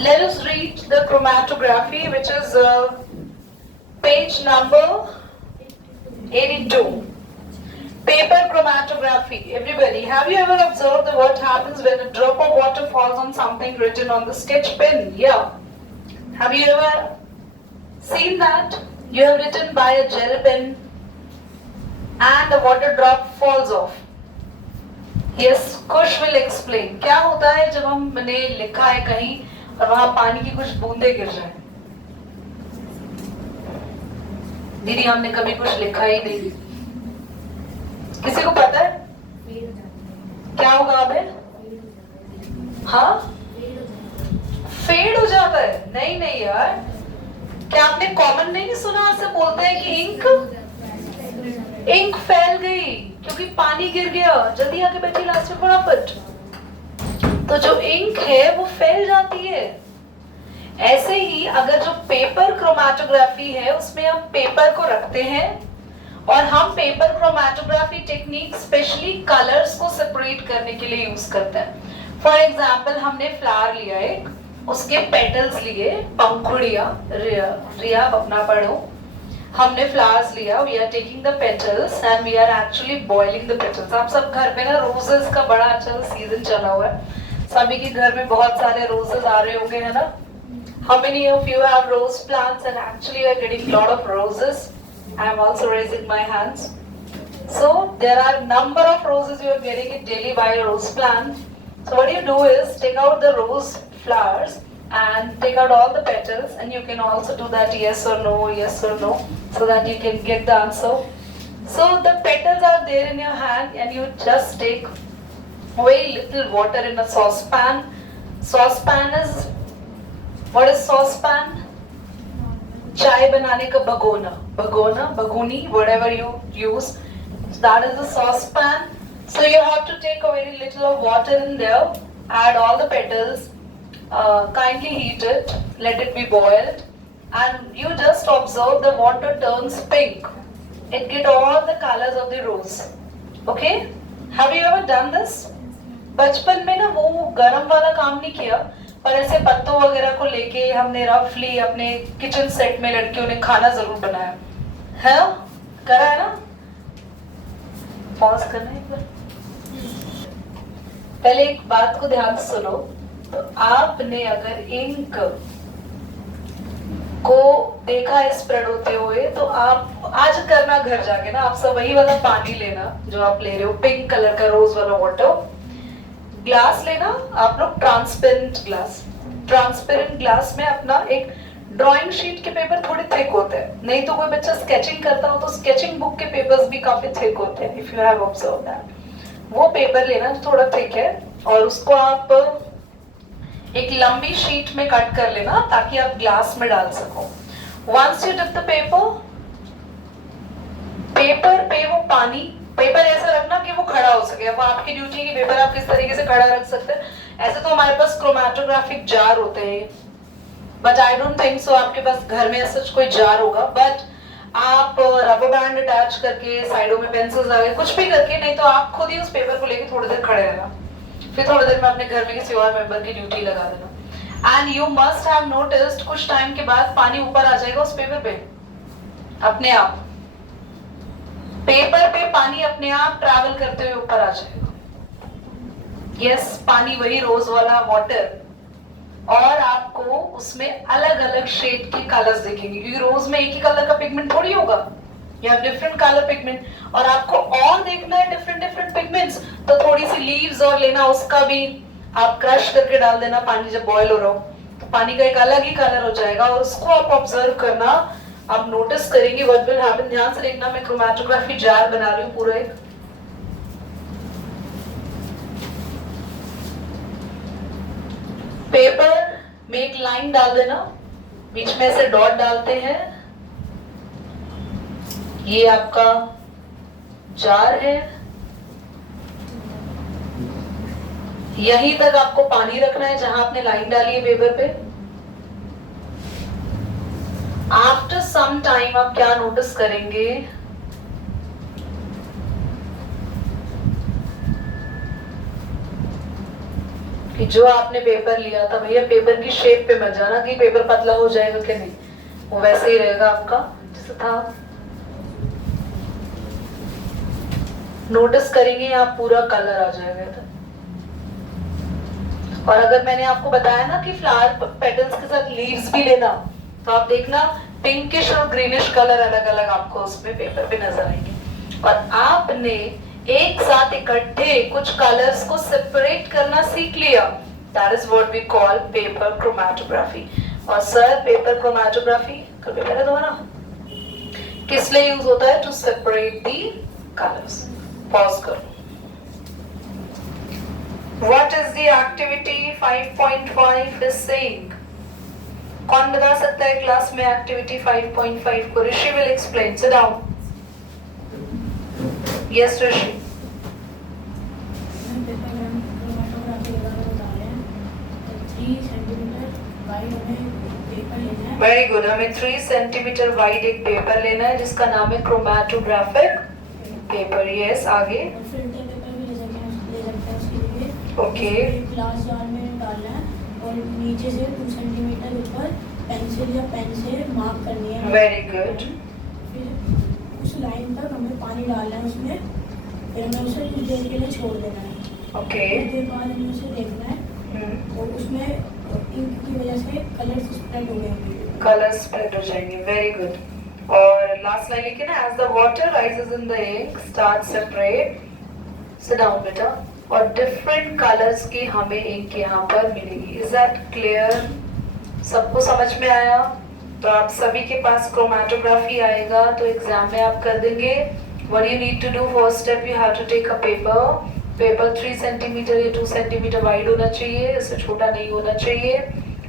Let us read the chromatography, which is page number 82. Paper chromatography. Everybody, have you ever observed what happens when a drop of water falls on something written on the sketch pen? Yeah. Have you ever seen that? You have written by a gel pen and the water drop falls off. Yes, Kush will explain. क्या होता है जब हमने लिखा है कहीं और वहां पानी की कुछ बूंदे गिर जाए? दीदी हमने कभी कुछ लिखा ही नहीं, किसी को पता है क्या होगा अबे? हाँ, फेड हो जाता है। नहीं नहीं यार, क्या आपने कॉमन नहीं सुना? ऐसे बोलते हैं कि इंक फैल गई क्योंकि पानी गिर गया। जल्दी आके बैठी लास्ट में फटाफट। तो जो इंक है वो फैल जाती है। ऐसे ही अगर जो पेपर क्रोमेटोग्राफी है उसमें हम पेपर को रखते हैं और हम paper chromatography technique specially colours को सेपरेट करने के लिए यूज करते हैं। फॉर एग्जाम्पल, हमने फ्लावर लिया एक, उसके पेटल्स लिए, पंखुड़िया, रिया अपना पढ़ो। हमने फ्लावर्स लिया, we are taking the petals and we are actually boiling the petals. आप सब घर पे ना रोजेस का बड़ा अच्छा सीजन चला हुआ है, सभी के घर में बहुत सारे रोजेस आ रहे होंगे, है ना? How many of you have rose plants and actually are getting lot of roses? I am also raising my hands. So there are number of roses you are getting it daily by a rose plant. So what you do is take out the rose flowers and take out all the petals, and you can also do that yes or no, so that you can get the answer. So the petals are there in your hand and you just take very little water in a saucepan. Saucepan is, what is saucepan? चाय बनाने का भगोना, भगोनी, whatever you use, that is the saucepan. So you have to take a very little of water in there, add all the petals, kindly heat it, let it be boiled, and you just observe the water turns pink. It get all the colors of the rose. Okay? Have you ever done this? बचपन में ना वो गरम वाला काम नहीं किया, पर ऐसे पत्तों वगैरह को लेके हमने रफली अपने किचन सेट में लड़कियों ने खाना जरूर बनाया है। करा है ना? पॉज करना एक बार। पहले एक बात को ध्यान से सुनो। तो आपने अगर इंक को देखा स्प्रेड होते हुए, तो आप आज करना घर जाके ना, आप सब वही वाला पानी लेना जो आप ले रहे हो, पिंक कलर का रोज वाला वाटर। ग्लास लेना आप लोग, ट्रांसपेरेंट ग्लास में अपना एक ड्राइंग शीट के पेपर थोड़े थिक होते हैं, नहीं तो कोई बच्चा स्केचिंग करता हो तो स्केचिंग बुक के पेपर्स भी काफी थिक होते हैं, if you have observe that. वो पेपर लेना जो थोड़ा थिक है और उसको आप एक लंबी शीट में कट कर लेना ताकि आप ग्लास में डाल सको। Once you dip the paper पे वो पानी, पेपर ऐसा रखना कि वो खड़ा हो सके। अब आपकी ड्यूटी है कि पेपर आप किस तरीके से खड़ा रख सकते हैं। ऐसे तो हमारे पास क्रोमेटोग्राफिक जार होते हैं, but I don't think so आपके पास घर में ऐसा कोई जार होगा। बट आप रबर बैंड अटैच करके, साइडों में पेंसिल्स लगा, कुछ भी करके, नहीं तो आप खुद ही उस पेपर को लेके थोड़ी देर खड़े रहना, फिर थोड़ी देर में अपने घर में किसी और मेंबर की ड्यूटी लगा देना। And you must have noticed कुछ टाइम के बाद पानी ऊपर आ जाएगा उस पेपर पे अपने आप। पेपर पे पानी अपने आप ट्रैवल करते हुए ऊपर आ जाएगा। यस, पानी वही रोज वाला वाटर, और आपको उसमें अलग अलग शेड के कलर्स दिखेंगे क्योंकि रोज में एक ही कलर का पिगमेंट थोड़ी होगा, you have different colour pigment. और आपको और देखना है डिफरेंट पिगमेंट्स, तो थोड़ी सी लीव्स और लेना, उसका भी आप क्रश करके डाल देना पानी जब बॉयल हो रहा हो, तो पानी का एक अलग ही कलर हो जाएगा। और उसको आप ऑब्जर्व करना, आप नोटिस करेंगे व्हाट विल हैपन। ध्यान से देखना, मैं क्रोमेटोग्राफी जार बना रही हूँ पूरा एक। पेपर में एक लाइन डाल देना, बीच में से डॉट डालते हैं, ये आपका जार है, यहीं तक आपको पानी रखना है जहां आपने लाइन डाली है पेपर पे। आफ्टर सम टाइम आप क्या नोटिस करेंगे, कि जो आपने पेपर लिया था भैया पेपर की शेप पे मत जाना कि पेपर पतला हो जाएगा कि नहीं, वो वैसे ही रहेगा आपका जैसे था। नोटिस करेंगे आप पूरा कलर आ जाएगा इधर। और अगर मैंने आपको बताया ना कि फ्लावर पेटल्स के साथ लीव्स भी लेना, तो आप देखना पिंकिश और ग्रीनिश कलर अलग अलग आपको उसमें पेपर पे नजर आएंगे। और आपने एक साथ इकट्ठे कुछ कलर्स को सेपरेट करना सीख लिया, that is what we call paper chromatography. और सर पेपर क्रोमैटोग्राफी कभी पहले दोबारा किस लिए यूज होता है? To separate the colours. Pause करो। What is the activity 5.5 is saying? कौन बता सकता है क्लास में एक्टिविटी 5.5 को? ऋषि will explain. Sit down. Yes, Rishi. Very good. हमें 3 सेंटीमीटर वाइड एक पेपर लेना है जिसका नाम है क्रोमैटोग्राफिक पेपर। यस, आगे। ओके। ग्लास जार में डालना है और नीचे से 2 सेंटीमीटर ऊपर पेंसिल या पेन से मार्क करनी है। Very good. फिर उस लाइन तक हमें पानी डालना है उसमें, फिर हमें उसे कुछ देर के लिए छोड़ देना है। ओके। कुछ देर बाद हमें उसे देखना है और उसमें इंक की वजह से कलर्स स्प्रेड हो जाएंगे। कलर स्प्रेड हो जाएंगे। Very good. और लास्ट लाइन लिखी ना, as the water rises in the ink start separate. Sit down बेटा। और डिफरेंट कलर्स की हमें इंक यहाँ पर मिलेगी। Is that clear? सबको समझ में आया? तो आप सभी के पास क्रोमैटोग्राफी आएगा तो एग्जाम में आप कर देंगे। What you need to do, first step you have to take a paper 3 centimetre या 2 सेंटीमीटर वाइड होना चाहिए, इससे छोटा नहीं होना चाहिए।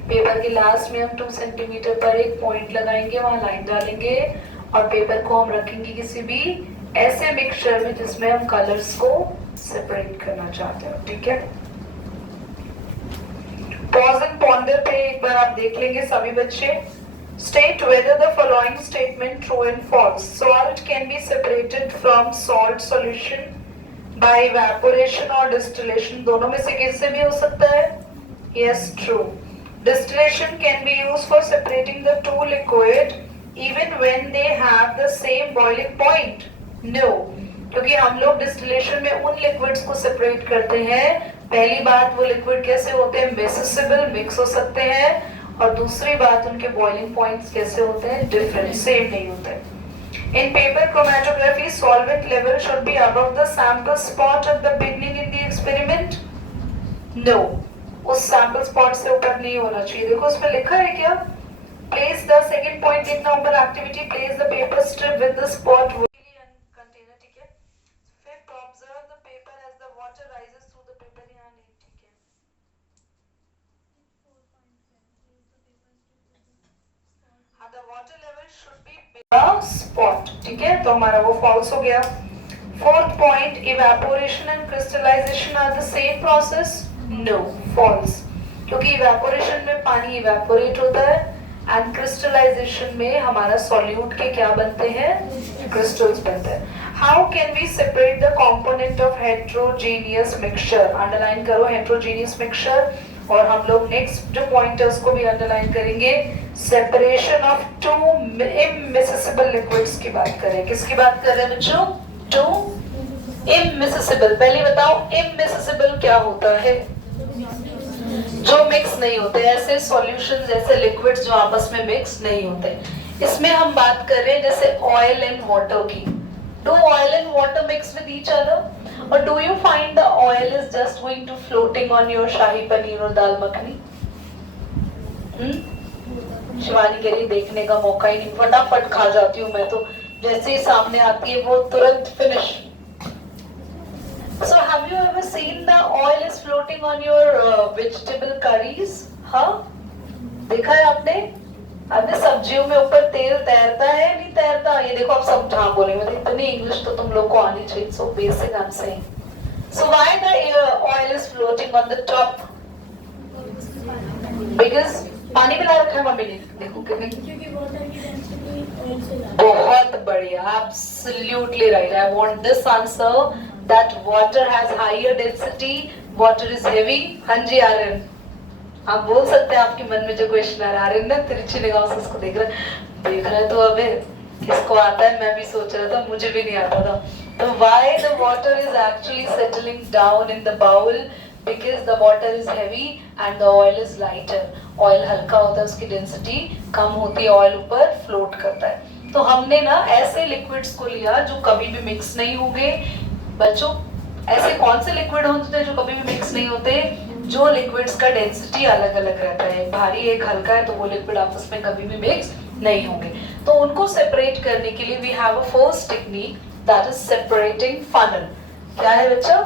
पेपर के लास्ट में हम 2 सेंटीमीटर पर एक पॉइंट लगाएंगे, वहां लाइन डालेंगे और पेपर को हम रखेंगे किसी भी ऐसे मिक्सचर में जिसमें हम कलर्स को सेपरेट करना चाहते हो। ठीक है? पॉज एंड पॉन्डर पे एक बार आप देख लेंगे सभी बच्चे। State whether the following statement true and false. Salt can be separated from salt solution by evaporation और डिस्टिलेशन। दोनों में से किससे भी हो सकता है? Yes, true. Distillation can be used for separating the two liquid even when they have the same boiling point. No, क्योंकि हम लोग डिस्टिलेशन में उन लिक्विड्स को सेपरेट करते हैं। पहली बात, वो लिक्विड कैसे होते हैं? मिक्सेबल, मिक्स हो सकते हैं। और दूसरी बात, उनके बॉइलिंग पॉइंट्स कैसे होते हैं? डिफरेंट, सेम नहीं होते। In paper chromatography solvent level should be above the sample spot at the beginning in the experiment. No, उस सैंपल स्पॉट से ऊपर नहीं होना चाहिए। देखो उसमें लिखा है क्या? प्लेस द सेकंड पॉइंट लिखना ऊपर activity, place the paper strip with the spot container. ठीक है? Fifth, observe the paper as the water rises through the paper. यहाँ नहीं, ठीक है? हाँ, the water level should be below spot. ठीक है? तो हमारा वो फॉल्स हो गया। Fourth point, evaporation and crystallisation are the same process. No, false, क्योंकि इवेपोरेशन में पानी इवेपोरेट होता है एंड क्रिस्टलाइजेशन में हमारा सॉल्यूट के क्या बनते हैं? क्रिस्टल्स बनते हैं। How can we separate the component of heterogeneous mixture? Underline करो हेट्रोजेनियस मिक्सचर। और हम लोग नेक्स्ट जो पॉइंटर्स को भी अंडरलाइन करेंगे, separation of to immiscible liquids की बात करें। किसकी बात कर रहे हैं बच्चों? To immiscible. पहले बताओ इमिसिबल क्या होता है? जो मिक्स नहीं होते, ऐसे सॉल्यूशंस, ऐसे लिक्विड्स जो आपस में मिक्स नहीं होते। इसमें हम बात कर रहे हैं जैसे ऑयल एंड वाटर की। Do oil and water mix with each other? और do you find the oil is just going to floating on your shahi paneer और दाल मखनी? शिवानी कह रही देखने का मौका ही नहीं, फटाफट खा जाती हूँ मैं तो, जैसे ही सामने आती है वो तुरंत finish. So have you ever seen the oil is floating on your vegetable curries? हाँ, देखा है आपने? आपने सब्जियों में ऊपर तेल तैरता है नहीं तैरता? ये देखो आप सब हाँ बोलेंगे, मतलब इतनी इंग्लिश तो तुम लोग को आनी चाहिए। So basic I'm saying. So why the oil is floating on the top? Because पानी मिला रखा है मम्मी ने, देखो क्योंकि वाटर की डेंसिटी ऑयल से ज्यादा। बहुत बढ़िया, absolutely right. I want this answer. that water has higher density, water is heavy? हाँ जी आर्यन, आप बोल सकते हैं आपके मन में जो क्वेश्चन आ रहा है। आर्यन ना तिरछी निगाहों से उसको देख रहा है तो अबे किसको आता है, मैं भी सोच रहा था, मुझे भी नहीं आता था। तो why the water is actually settling down in the bowl? Because the water is heavy and the oil is lighter. Oil हल्का होता है, उसकी डेंसिटी कम होती है, ऑयल ऊपर फ्लोट करता है। तो हमने ना ऐसे लिक्विड्स को लिया जो कभी भी मिक्स नहीं होंगे। बच्चों, ऐसे कौन से लिक्विड होते हैं जो कभी भी मिक्स नहीं होते? जो लिक्विड्स का डेंसिटी अलग अलग रहता है, एक भारी एक हल्का है, तो वो लिक्विड आपस में कभी भी मिक्स नहीं होंगे। तो उनको सेपरेट करने के लिए we have a first technique, that is separating funnel. क्या है बच्चा?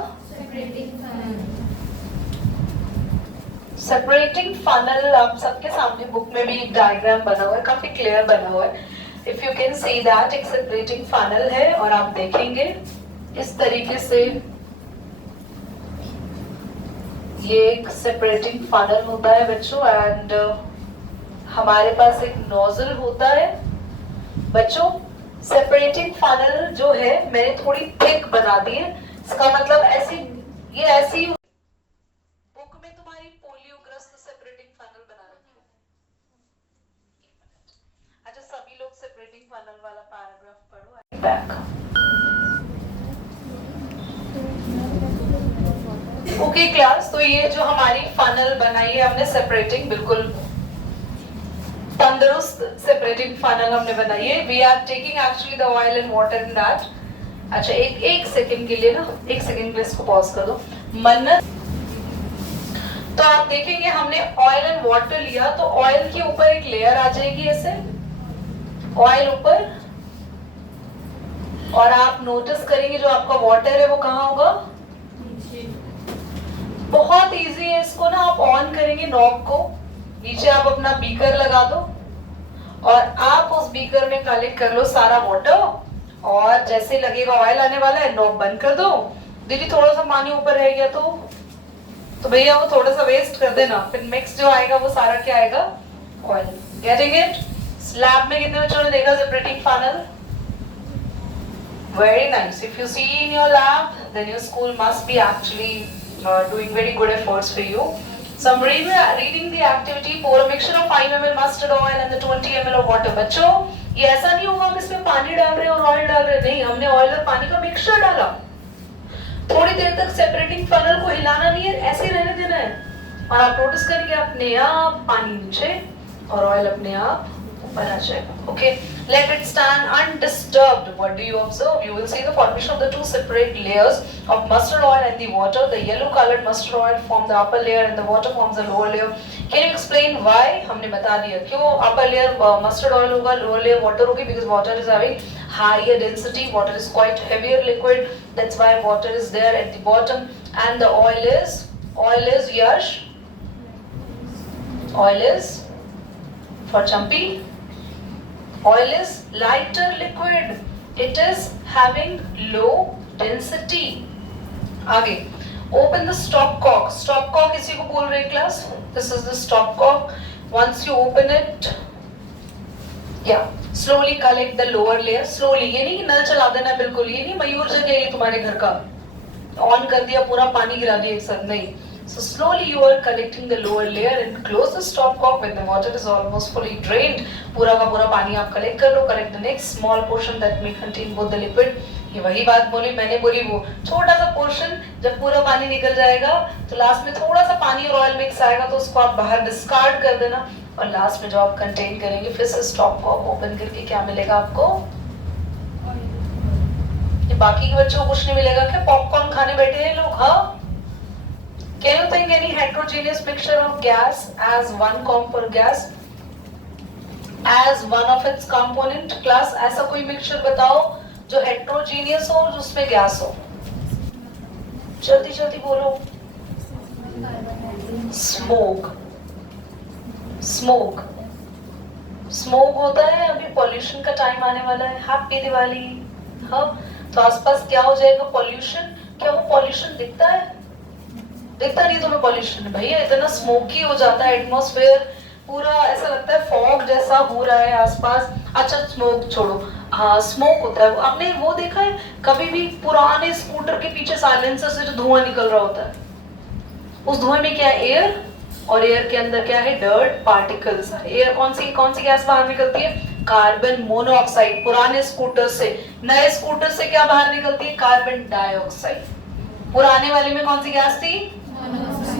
सेपरेटिंग फनल आप सबके सामने बुक में भी एक डायग्राम बना हुआ है, काफी क्लियर बना हुआ है। If you can see that एक सेपरेटिंग फनल है, और आप देखेंगे इस तरीके से ये एक सेपरेटिंग फनल होता है बच्चों, एंड हमारे पास एक नोजल होता है। बच्चों, सेपरेटिंग फनल जो है मैंने थोड़ी थिक बना दी है, इसका मतलब ऐसी, ये ऐसी बुक में तुम्हारी पोलियोग्रस्त सेपरेटिंग फनल बना रखी है। अच्छा, सभी लोग सेपरेटिंग फनल वाला पैराग्राफ पढ़ो। बैक ओके क्लास, तो ये जो हमारी फनल बनाई है हमने सेपरेटिंग, बिल्कुल तंदुरुस्त सेपरेटिंग फनल हमने बनाई है। We are taking actually the oil and water in that. अच्छा, एक सेकंड के लिए ना, एक सेकंड के लिए इसको पॉज कर दो। मन्नत, तो आप देखेंगे हमने ऑयल एंड वाटर लिया, तो ऑयल के ऊपर एक लेयर आ जाएगी ऐसे, ऑयल ऊपर, और आप नोटिस करेंगे जो आपका वाटर है वो कहाँ होगा? बहुत इजी है, इसको ना आप ऑन करेंगे नॉब को, नीचे आप अपना बीकर लगा दो, और आप उस बीकर में कलेक्ट कर लो सारा वाटर, और जैसे लगेगा ऑयल आने वाला है, नॉब बंद कर दो। दीदी थोड़ा सा पानी ऊपर रह गया तो भैया वो थोड़ा सा वेस्ट कर देना, फिर मिक्स जो आएगा वो सारा क्या आएगा? ऑयल। Getting it? स्लैब में कितने बच्चों ने देखा separating funnel? Very nice. If you see in your lab, then your school must be actually doing very good efforts for you. So I'm reading the activity. Pour a mixture of 5 ml mustard oil and the 20 ml of water. बच्चों, ये ऐसा नहीं होगा हम इसमें पानी डाल रहे हैं और ऑयल डाल रहे हैं, नहीं, हमने ऑयल और पानी का मिक्सचर डाला। थोड़ी देर तक सेपरेटिंग फनल को हिलाना नहीं है, ऐसे ही रहने देना है, और आप नोटिस करेंगे अपने आप पानी नीचे और ऑयल अपने आप ऊपर आ जाएगा। Okay, let it stand undisturbed. What do you observe? You will see the formation of the two separate layers of mustard oil and the water. The yellow colored mustard oil forms the upper layer and the water forms the lower layer. Can you explain why? हमने बता दिया क्यों upper layer mustard oil होगा, lower layer water होगी, because water is having higher density. Water is quite heavier liquid. That's why water is there at the bottom, and the oil is Yash. Oil is for Champi. Oil is lighter liquid. It is having low density. आगे, open the stopcock. Stopcock किसी को बोल रहे class? This is the stopcock. Once you open it, yeah, slowly collect the lower layer. Slowly, ये नहीं कि नल चला देना बिल्कुल, ये नहीं मयूर जगह ये तुम्हारे घर का, ऑन कर दिया पूरा पानी गिरा दिया एक साथ, नहीं। So slowly you are collecting the lower layer and close the stopcock when the water is almost fully drained. पूरा का पूरा पानी आप collect कर लो. Collect the next small portion that may contain both the liquid. ये वही बात बोली मैंने, बोली वो छोटा सा पोर्शन जब पूरा पानी निकल जाएगा तो लास्ट में थोड़ा सा पानी और ऑयल मिक्स आएगा, तो उसको आप बाहर डिस्कार्ड कर देना, और लास्ट में जो आप कंटेन करेंगे फिर से स्टॉपकॉक ओपन करके क्या मिलेगा आपको? ये बाकी के बच्चों को कुछ नहीं मिलेगा क्या? पॉपकॉर्न खाने बैठे हैं लोग? हाँ, can you think any heterogeneous mixture of gas as one component gas as one of its component? class ऐसा कोई मिक्सचर बताओ जो heterogeneous हो, जो उसमें गैस हो, जल्दी जल्दी बोलो। स्मोक, स्मोक, स्मोक होता है। अभी पॉल्यूशन का टाइम आने वाला है, हैप्पी दिवाली। हाँ, तो आसपास क्या हो जाएगा? पॉल्यूशन। क्या वो पॉल्यूशन दिखता है? दिखता नहीं तुम्हें पॉल्यूशन? भैया इतना स्मोकी हो जाता है एटमॉस्फेयर, पूरा ऐसा लगता है फॉग जैसा हो रहा है आसपास। अच्छा स्मोक छोड़ो, हाँ स्मोक होता है। आपने वो देखा है कभी भी पुराने स्कूटर के पीछे साइलेंसर से जो धुआं निकल रहा होता है, उस धुएं में क्या है? एयर, और एयर के अंदर क्या है? Dirt particles. एयर कौन सी गैस बाहर निकलती है? Carbon monoxide. पुराने स्कूटर से, नए स्कूटर से क्या बाहर निकलती है? Carbon dioxide. पुराने वाले में कौन सी गैस थी?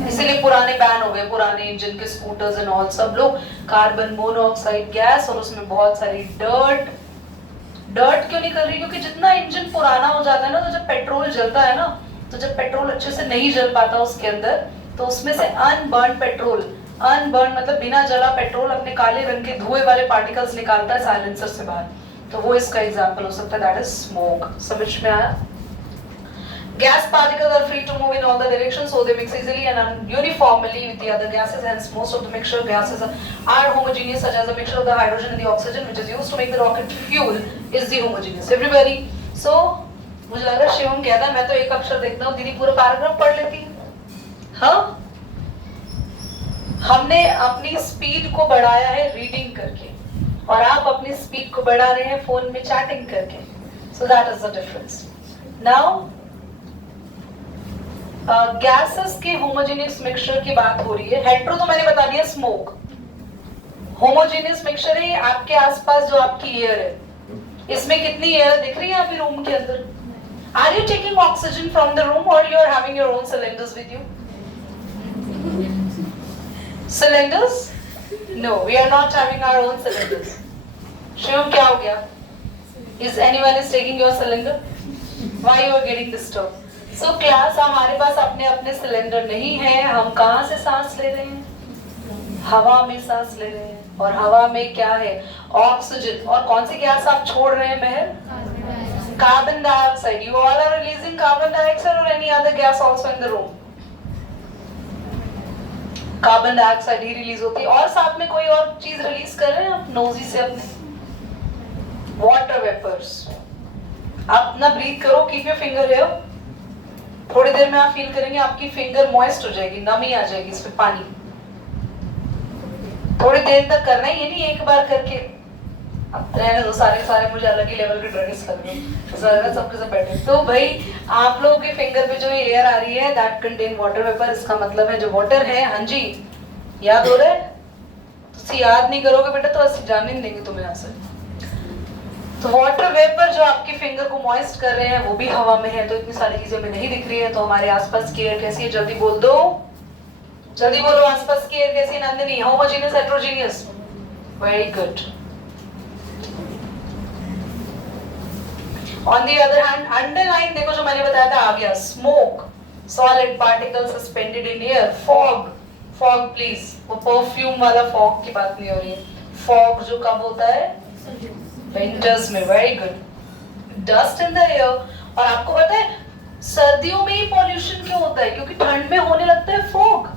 इसीलिए पुराने बैन हो गए, पुराने इंजन के स्कूटर्स एंड ऑल सब लोग। कार्बन मोनोऑक्साइड गैस, और उसमें बहुत सारी डर्ट क्यों निकल रही? क्योंकि जितना इंजन पुराना हो जाता है ना, तो जब पेट्रोल जलता है ना, तो जब पेट्रोल अच्छे से नहीं जल पाता उसके अंदर, तो उसमें से अनबर्न पेट्रोल, अनबर्न मतलब बिना जला पेट्रोल अपने काले रंग के धुएं वाले पार्टिकल्स निकालता है साइलेंसर से बाहर। तो वो इसका एग्जांपल हो सकता है, दैट इज स्मोक। समझ में आया? Gas particles are free to move in all the directions, so they mix easily and uniformly with the other gases. Hence, most of the mixture gases are homogeneous, such as the mixture of the hydrogen and the oxygen, which is used to make the rocket fuel, is the homogeneous. Everybody, so मुझे लग रहा है शिवम कहता है मैं तो एक अक्षर देखता हूँ, दीदी पूरा पैराग्राफ पढ़ लेती है। हाँ, हमने अपनी स्पीड को बढ़ाया है रीडिंग करके, और आप अपनी स्पीड को बढ़ा रहे हैं फोन में चैटिंग करके। So that is the difference. Now gases के होमोजेनियस मिक्सचर की बात हो रही है। हेट्रो तो मैंने बता दिया स्मोक। होमोजेनियस मिक्सचर है आपके आसपास जो आपकी एयर है। इसमें कितनी एयर दिख रही है अभी रूम के अंदर? Are you taking oxygen from the room और you are having your own cylinders with you? Cylinders? No, we are not having our own cylinders. Shivam क्या हो गया? Is anyone is taking your cylinder? Why you are getting disturb? So class, हमारे पास अपने अपने cylinder नहीं है। हम कहाँ से सांस ले रहे हैं? हवा में सांस ले रहे हैं, और हवा में क्या है? ऑक्सीजन। और कौन सी गैस आप छोड़ रहे हैं महर? Carbon dioxide. You all are releasing carbon dioxide और any other gas also in the room? Carbon dioxide ही रिलीज होती है, और साथ में कोई और चीज रिलीज कर रहे हैं आप नोजी से अपने? Water vapours. आप अपना ब्रीथ करो, कीप योर फिंगर हियर। थोड़ी देर में आप फील करेंगे आपकी फिंगर मॉइस्ट हो जाएगी, नमी आ जाएगी इसमें पानी। थोड़ी देर तक करना है, ये नहीं एक बार करके। अब रहने दो, सारे मुझे अलग ही लेवल के ड्रग्स लग रहे हैं, सबके सब बैठे। तो भाई आप लोगों के फिंगर पे जो एयर आ रही है दैट कंटेन वाटर वेपर। इसका मतलब है जो वाटर है, हाँ जी याद हो रहा है? तुम याद नहीं करोगे बेटा तो ऐसे जाने नहीं देंगे तुम्हें यहाँ से। तो वाटर वेपर जो आपके फिंगर को मॉइस्ट कर रहे हैं वो भी हवा में है, तो इतनी सारी चीजें हमें नहीं दिख रही है। तो हमारे आसपास की एयर कैसी है? जल्दी बोल दो, जल्दी बोलो, आसपास की एयर कैसी? Nandini, homogeneous, heterogeneous? Very good. On the other hand, underline देखो जो मैंने बताया था आ गया। Smoke, solid particle suspended in air. Fog, fog please, वो परफ्यूम वाला फॉग की बात नहीं हो रही है। फॉग जो कब होता है? विंटर्स में। Very good. Dust in the air. और आपको पता है सर्दियों में ही पॉल्यूशन क्यों होता है? क्योंकि ठंड में होने लगता है फॉग,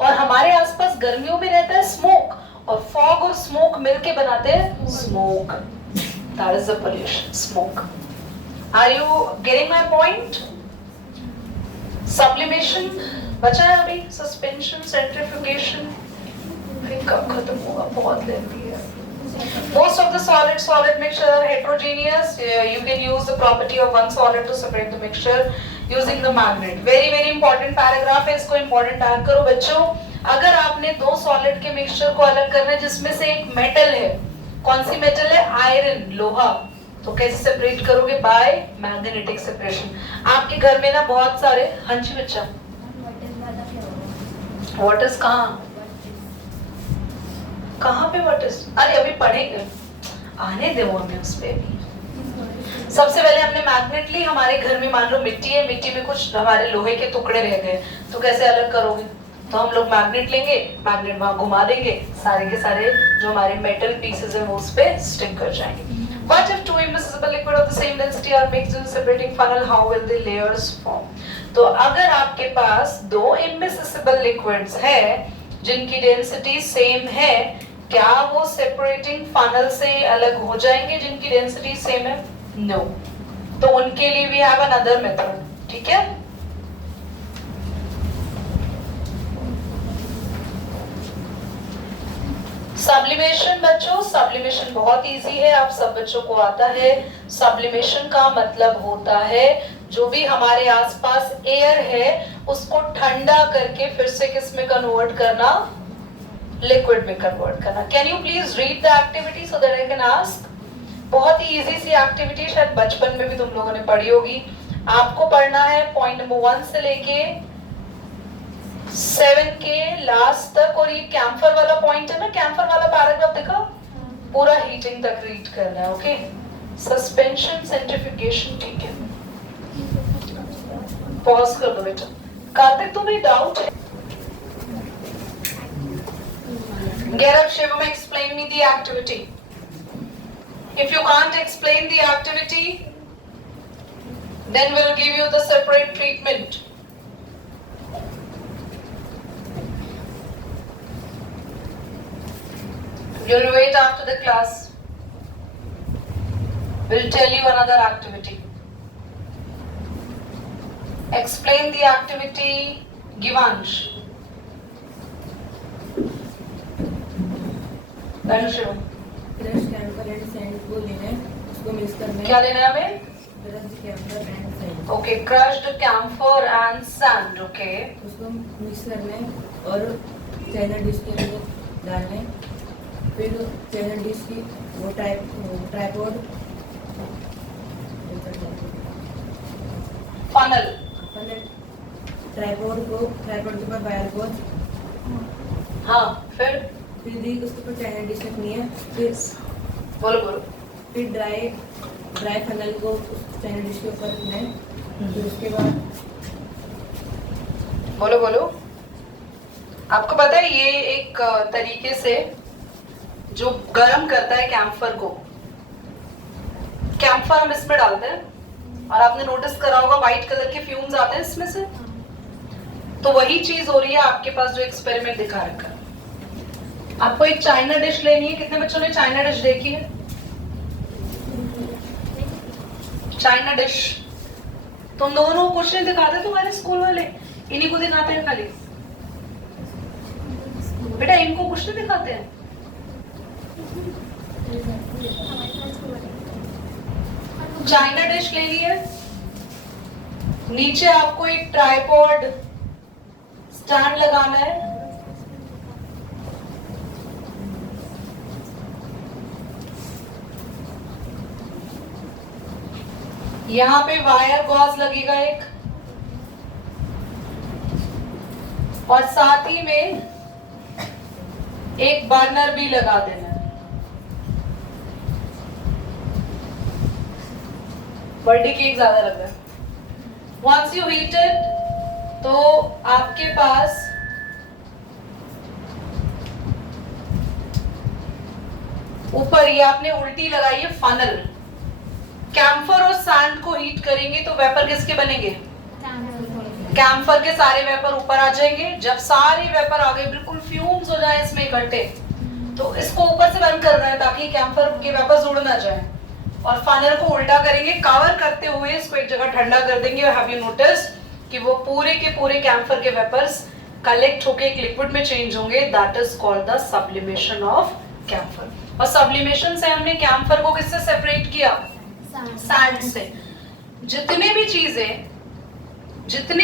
और हमारे आसपास गर्मियों में रहता है स्मोक, और फॉग और स्मोक मिलके बनाते हैं smoke. That is the pollution, smoke. Are you getting my point? Sublimation बचा है अभी, सस्पेंशन, सेंट्रिफ्यूगेशन, फिर कब खत्म होगा? बहुत लेंथी है। Most of the solid mixture are heterogeneous. You can use the property of one solid to separate the mixture using the magnet. Very important paragraph है, इसको important tag करो बच्चों। अगर आपने दो solid के mixture को अलग करना है जिसमें से एक metal है, कौन सी metal है? आयरन, लोहा। तो कैसे separate करोगे? by magnetic separation। आपके घर में ना बहुत सारे, हाँ जी बच्चा, waters कहाँ पे waters? अरे अभी पढ़ेंगे, आने दो हमें उस पे भी। सबसे पहले हमने मैग्नेट ली। हमारे घर में मान लो मिट्टी है, मिट्टी में कुछ हमारे लोहे के टुकड़े रह गए, तो कैसे अलग करोगे? तो हम लोग मैग्नेट लेंगे, मैग्नेट वहां घुमा देंगे, सारे के सारे जो हमारे मेटल पीसेस हैं वो उस पे स्टिक कर जाएंगे। What if two immiscible liquid of the same density are mixed in a separating funnel? How will the layers form? तो अगर आपके पास दो immiscible liquids है जिनकी डेंसिटी सेम है, क्या वो सेपरेटिंग फनल से अलग हो जाएंगे जिनकी डेंसिटी सेम है? नो। तो उनके लिए वी हैव अनदर मेथड, ठीक है? सब्लिमेशन बच्चों, सब्लिमेशन बहुत इजी है, आप सब बच्चों को आता है। सब्लिमेशन का मतलब होता है जो भी हमारे आसपास एयर है उसको ठंडा करके फिर से किस में कन्वर्ट करना, लिक्विड में कन्वर्ट करना। Can you please read the activity so that I can ask. बहुत ही इजी सी एक्टिविटी, शायद बचपन में भी तुम लोगों ने पढ़ी होगी। आपको पढ़ना है पॉइंट नंबर 1 से लेके 7 के लास्ट तक, और ये कैम्फर वाला पॉइंट है ना, कैम्फर वाला पैराग्राफ देखा, पूरा हीटिंग तक रीड करना है। ओके, सस्पेंशन सेंट्रिफिकेशन, ठीक है, पॉज कर दो बेटा। कार्तिक तुम्हें डाउट है? Get up Shivam, explain me the activity. If you can't explain the activity, then we'll give you the separate treatment. You'll wait after the class. We'll tell you another activity. Explain the activity, Givansh. Shivam. Brush camphor and sand को लेना है, उसको mix करना है। क्या लेना है हमें? Brush camphor and sand. Okay, crushed camphor and sand. Okay, उसको मिक्स करना है और चाइना डिश के अंदर डालना है। फिर चाइना डिश की वो ट्राइपॉड फनल, ट्राइपॉड के ऊपर वायर को, हाँ, फिर दी उसके ऊपर चाइना डिश रखनी है। फिर बोलो बोलो। फिर ड्राई फनल को उस चाइना डिश के ऊपर रखना है। फिर उसके बाद बोलो बोलो। आपको पता है ये एक तरीके से जो गर्म करता है कैम्फर को, कैम्फर हम इसमें डालते हैं और आपने नोटिस करा होगा व्हाइट कलर के फ्यूम्स आते हैं इसमें से, तो वही चीज हो रही है आपके पास जो एक्सपेरिमेंट दिखा रखा है। आपको एक चाइना डिश लेनी है। कितने बच्चों ने चाइना डिश देखी है? चाइना डिश तुम दोनों कुछ नहीं दिखाते तुम्हारे स्कूल वाले, इन्हीं को दिखाते हैं खाली। बेटा इनको कुछ नहीं दिखाते हैं। चाइना डिश ले ली है, नीचे आपको एक ट्राइपॉड स्टैंड लगाना है, यहाँ पे वायर गॉज लगेगा एक, और साथ ही में एक बर्नर भी लगा देना है। बर्थडे केक ज्यादा लग रहा है। Once you heat it, तो आपके पास ऊपर ये आपने उल्टी लगाई है फनल। कैम्फर और सैंड को हीट करेंगे तो वेपर किसके बनेंगे? कैम्फर के सारे वेपर ऊपर आ जाएंगे। जब सारे वेपर आ गए, बिल्कुल फ्यूम्स हो जाए इसमें इकट्ठे, तो इसको ऊपर से बंद करना है ताकि कैम्फर के वेपर उड़ ना जाए, और फनल को उल्टा करेंगे, कवर करते हुए इसको एक जगह ठंडा कर देंगे। हैव यू नोटिस कि वो पूरे के पूरे कैम्फर के वेपर्स कलेक्ट होके एक लिक्विड में चेंज होंगे। That is called the sublimation of camphor. और सब्लिमेशन से हमने कैम्फर को किससे सेपरेट किया? सैंड से। जितनी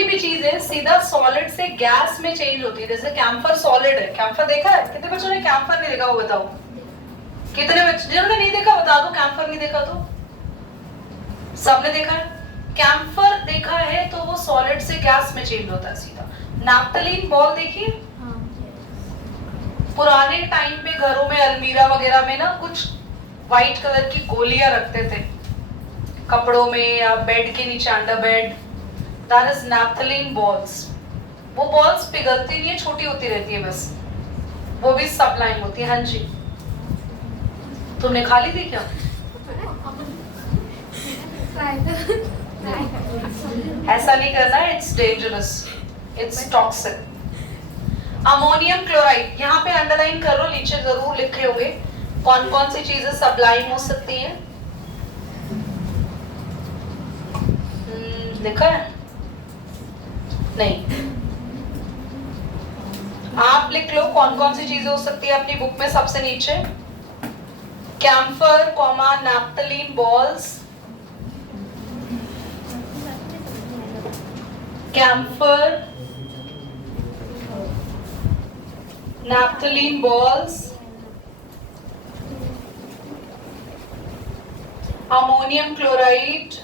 भी चीजें सीधा सॉलिड से गैस में चेंज होती है। जैसे कैम्फर सॉलिड है, कैम्फर देखा है? कितने बच्चों ने कैम्फर नहीं देखा वो बताओ? कितने बच्चे जिन्होंने नहीं देखा बता दो। कैम्फर नहीं देखा तो सबने देखा है। कैम्फर देखा है तो वो सॉलिड से गैस में चेंज होता है सीधा। नैप्थलीन बॉल देखिए, पुराने टाइम पे घरों में अलमीरा वगैरह में ना कुछ व्हाइट कलर की गोलियां रखते थे कपड़ों में या बेड के नीचे under bed. That is naphthalene balls. वो बॉल्स पिघलती नहीं है, छोटी होती रहती है बस, वो भी सब्लाइम होती है। हाँ जी, तुमने खा ली थी क्या? ऐसा नहीं करना है, it's dangerous, it's toxic. Ammonium chloride यहाँ पे अंडरलाइन कर लो, नीचे जरूर लिखे होंगे कौन कौन सी चीजें सब्लाइम हो सकती हैं। लिखा है? नहीं। आप लिख लो कौन कौन सी चीजें हो सकती है अपनी बुक में सबसे नीचे। Camphor, naphthalene balls, camphor, naphthalene balls, ammonium chloride,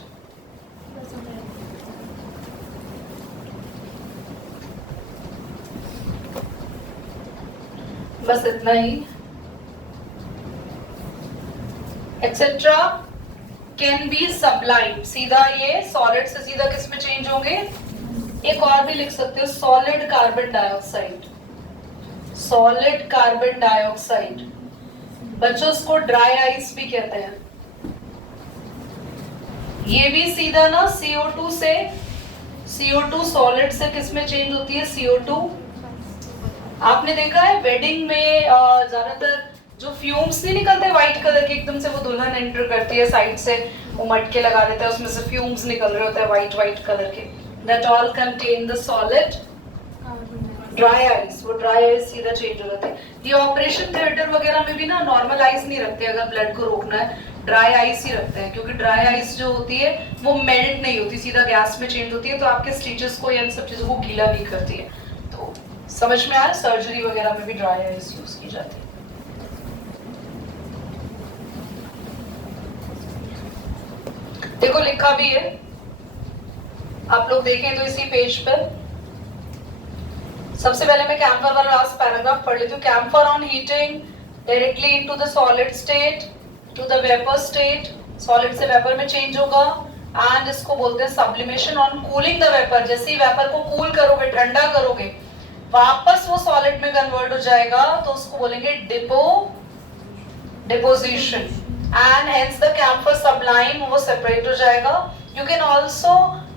बस इतना ही, एक्सेट्रा कैन बी सब्लाइम। सीधा ये सॉलिड से सीधा किस में चेंज होंगे? एक और भी लिख सकते हो, solid carbon dioxide, solid carbon dioxide. बच्चों उसको ड्राई आइस भी कहते हैं। ये भी सीधा ना CO2 से, CO2 सॉलिड से किस में चेंज होती है? CO2। आपने देखा है वेडिंग में ज्यादातर जो फ्यूम्स नहीं निकलते व्हाइट कलर के, एकदम से वो दुल्हन एंटर करती है साइड से, वो मटके लगा देते हैं, उसमें से फ्यूम्स निकल रहे होते हैं व्हाइट कलर के। That all contain the solid dry ice. वो ड्राई आइस सीधा चेंज हो जाते हैं। ये ऑपरेशन थिएटर वगैरह में भी ना नॉर्मल आइस नहीं रखते, अगर ब्लड को रोकना है ड्राई आइस ही रखते हैं, क्योंकि ड्राई आइस जो होती है वो मेल्ट नहीं होती, सीधा गैस में चेंज होती है, तो आपके स्टिचेस को या इन सब चीजों को गीला नहीं करती है। तो समझ में आया, सर्जरी वगैरह में भी ड्राई आइस यूज की जाती है। देखो लिखा भी है, आप लोग देखें तो इसी पेज पर। सबसे पहले मैं कैम्फर वाला लास्ट पैराग्राफ पढ़ लेती हूँ। Camphor on heating directly into the solid state to the vapour state, solid से वेपर में चेंज होगा। एंड इसको बोलते हैं sublimation on cooling the vapour. जैसे ही वेपर को कूल करोगे, ठंडा करोगे, वापस वो सॉलिड में कन्वर्ट हो जाएगा, तो उसको बोलेंगे deposition. And hence the camphor sublime, वो सेपरेट हो जाएगा। You can also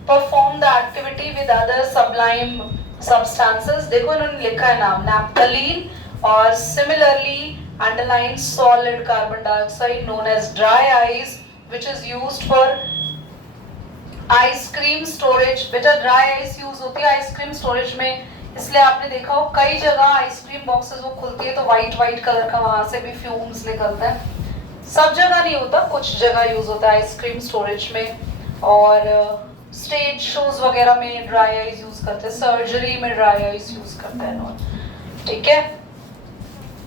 perform the activity with other sublime substances. देखो इन्होंने लिखा है नाम, नैप्थलीन, और similarly underline solid carbon dioxide known as dry ice, which is used for ice cream storage. बेटा ड्राई आइस यूज होती है आइसक्रीम स्टोरेज में, इसलिए आपने देखा हो कई जगह आइसक्रीम बॉक्सेस वो खुलती है तो व्हाइट कलर का वहां से भी फ्यूम्स निकलता है। सब जगह नहीं होता, कुछ जगह यूज होता है आइसक्रीम स्टोरेज में, और स्टेज शोज वगैरह में ड्राई आइस यूज करते हैं, सर्जरी में ड्राई आइस यूज करते हैं। ठीक है।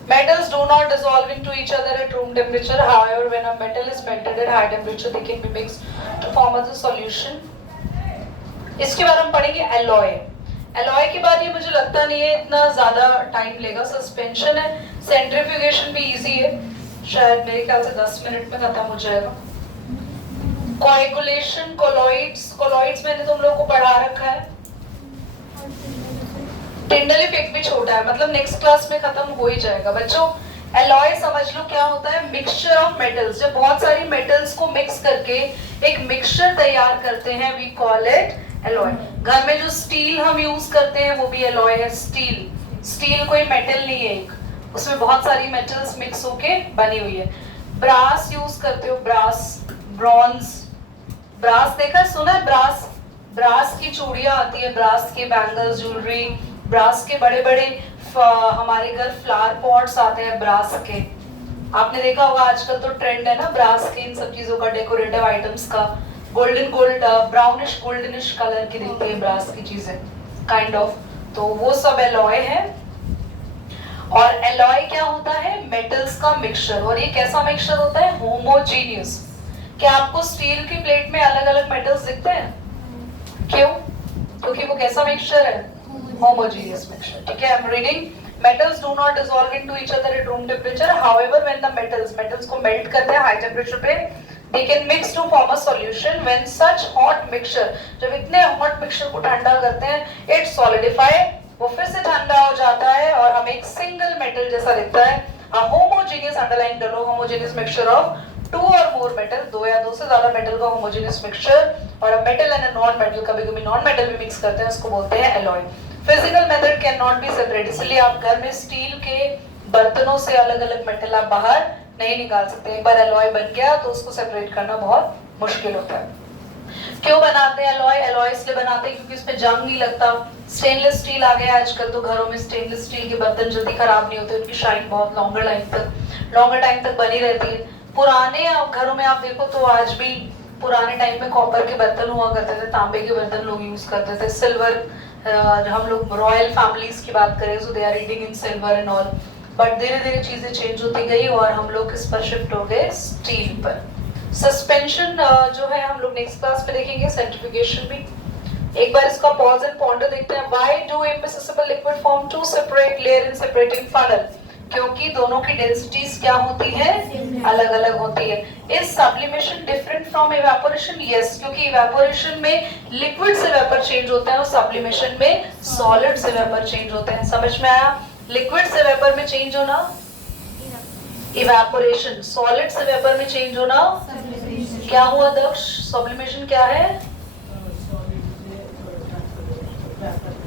Metals do not dissolve into each other at room temperature. However, when a metal is melted at high temperature, they can be mixed to form as a solution. इसके बाद हम पढ़ेंगे alloy. Alloy के बाद ये मुझे लगता नहीं है इतना ज्यादा टाइम लेगा, सस्पेंशन है, सेंट्रीफ्यूगेशन भी इजी है, शायद मेरे ख्याल से 10 मिनट में खत्म हो जाएगा। कोएगुलेशन, कोलॉइड्स, कोलॉइड्स मैंने तुम लोगों को पढ़ा रखा है। टिंडल इफेक्ट भी छोटा है, मतलब नेक्स्ट क्लास में खत्म हो ही जाएगा। बच्चों एलॉय समझ लो क्या होता है, मिक्सचर ऑफ मेटल्स। जब बहुत सारी मेटल्स को मिक्स करके एक मिक्सचर तैयार करते हैं, वी कॉल इट एलॉय। घर में जो स्टील हम यूज करते हैं वो भी एलॉय है। स्टील कोई मेटल नहीं है एक, उसमें बहुत सारी मेटल्स मिक्स होके बनी हुई है। ब्रास यूज करते हो, ब्रॉन्ज, ब्रास देखा है, सुना है ब्रास की चूड़ियां आती है, ब्रास के बैंगल्स, ज्वेलरी, ब्रास के बड़े बड़े हमारे घर फ्लावर पॉट्स आते हैं ब्रास के। आपने देखा होगा आजकल तो ट्रेंड है ना ब्रास के इन सब चीजों का, डेकोरेटिव आइटम्स का। गोल्ड ब्राउनिश गोल्डनिश कलर की दिखती है ब्रास की चीजें काइंड ऑफ, तो वो सब एलॉय है। और एलॉय क्या होता है, मेटल्स का मिक्सचर। और ये कैसा मिक्सचर होता है, होमोजीनियस। क्या आपको स्टील की प्लेट में अलग अलग मेटल्स दिखते हैं? क्यों? क्योंकि वो कैसा मिक्सचर है, homogeneous mixture. ठीक है, I'm reading. Metals do not dissolve into each other at room temperature. However, when the metals को melt करते हैं high temperature पे, they can mix to form a solution. When such hot mixture, जब इतने hot mixture को ठंडा करते हैं, it solidify, वो फिर से ठंडा हो जाता है और हमें एक single metal जैसा दिखता है। A homogeneous underlying डालो, homogeneous mixture of two or more metal, दो या दो से ज्यादा मेटल का homogeneous mixture, और मेटल एंड नॉन मेटल, कभी-कभी नॉन मेटल भी मिक्स करते हैं, उसको बोलते हैं alloy. Physical method can not be separate, इसलिए आप घर में स्टील के बर्तनों से अलग अलग मेटल आप बाहर नहीं निकाल सकते। एक बार एलॉय बन गया तो उसको सेपरेट करना बहुत मुश्किल होता है। क्यों बनाते हैं एलॉय? एलॉय इसलिए बनाते हैं क्योंकि इसमें जंग नहीं लगता। स्टेनलेस स्टील आ गया आजकल, तो घरों में स्टेनलेस स्टील के बर्तन जल्दी खराब नहीं होते, उनकी शाइन बहुत लॉन्गर टाइम तक बनी रहती है। पुराने घरों में आप देखो तो आज भी पुराने टाइम में कॉपर के बर्तन हुआ करते थे, तांबे के बर्तन लोग यूज करते थे, सिल्वर, हम लोग रॉयल फैमिलीज की बात करें so they are eating in silver and all. But धीरे धीरे चीजें चेंज होती गई और हम लोग किस पर शिफ्ट हो गए? स्टील पर। सस्पेंशन जो है हम लोग नेक्स्ट क्लास में देखेंगे, सेंट्रीफ्यूगेशन भी। एक बार इसका पॉज एंड पॉन्डर देखते हैं। Why do immiscible liquid form two separate layer in separating funnel? क्योंकि दोनों की डेंसिटीज क्या होती है? अलग अलग होती है। Is sublimation different from evaporation? Yes, क्योंकि इवेपोरेशन में लिक्विड से वेपर चेंज होता है और सब्लिमेशन में सॉलिड से वेपर चेंज होते हैं। समझ में आया? लिक्विड से वेपर में चेंज होना इवेपोरेशन, सॉलिड से वेपर में चेंज होना क्या हुआ दक्ष? सब्लिमेशन क्या है?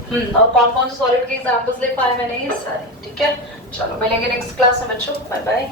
और कौन कौन से सॉलिड के एग्जांपल्स ले पाए मैंने? ये सारे। ठीक है, चलो मिलेंगे नेक्स्ट क्लास में बच्चों। Bye bye.